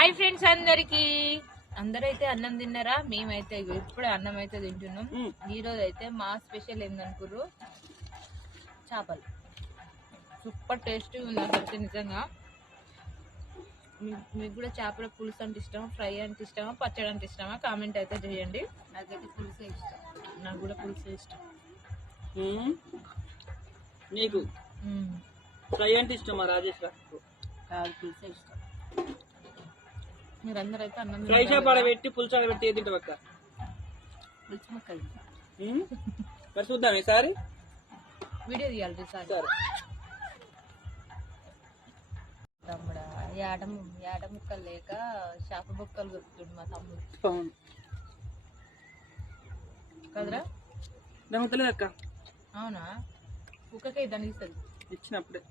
Hi friends అందరికి. అందరైతే అన్నం తిన్నారా? మేమైతే ఇప్పుడే అన్నం అయితే తింటున్నాం. ఈరోజు అయితే మా స్పెషల్ ఏందనుకుర్రు, చేపలు. సూపర్ టేస్టీ ఉంది అసలు నిజంగా. మీకు కూడా చేపల పులుసు అంటే ఇష్టమా, ఫ్రై అంటే ఇష్టమా, పచ్చడి అంటే ఇష్టమా? కామెంట్ అయితే చేయండి. నాకైతే పులుసే ఇష్టం. నాకు కూడా పులుసే ఇష్టం. నీకు ఫ్రై అంటే ఇష్టమా రాజేష్? పులుసే ఇష్టం. మీరందరూ అయితే అన్నం ఫ్రై చేప పెట్టి పులుసు పెట్టి ఏది తింటావు అక్క? పులుసు ముక్కలు మరి చూద్దాం ఈసారి వీడియో తీయాలి సరే. తమ్ముడా యాడ ముక్కలు లేక చేప ముక్కలు దొరుకుతుంది మా తమ్ముడు కదరా? నమ్మతలేదు అక్క. అవునా? కుక్కకే దానికి ఇచ్చినప్పుడే